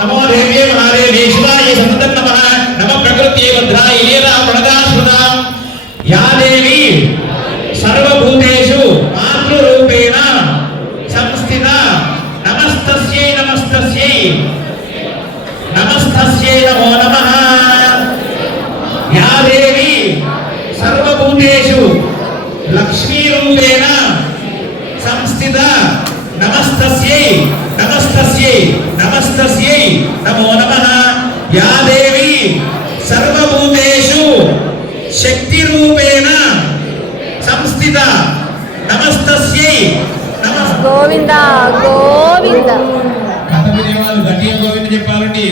नमो देव्ये महादेवे शिवाय सततं नमः नमः प्रकृत्यै भद्राय लीला प्रणदास्पदां या देवी सर्वभूतेषु मातृरूपेण संस्थिता नमस्तस्यै नमस्तस्यै नमस्तस्यै नमो नमः या देवी सर्वभूतेषु लक्ष्मीरूपेण संस्थिता नमस्तस्यै नमस्तस्यै नमस्तस्यै नमो नमः या देवी सर्वभूतेषु शक्तिरूपेण संस्थिता नमस्तस्यै नमः गोविंदा गोविंदा కథ వినేవాళ్ళు గట్టిగా గోవింద చెప్పాలండి।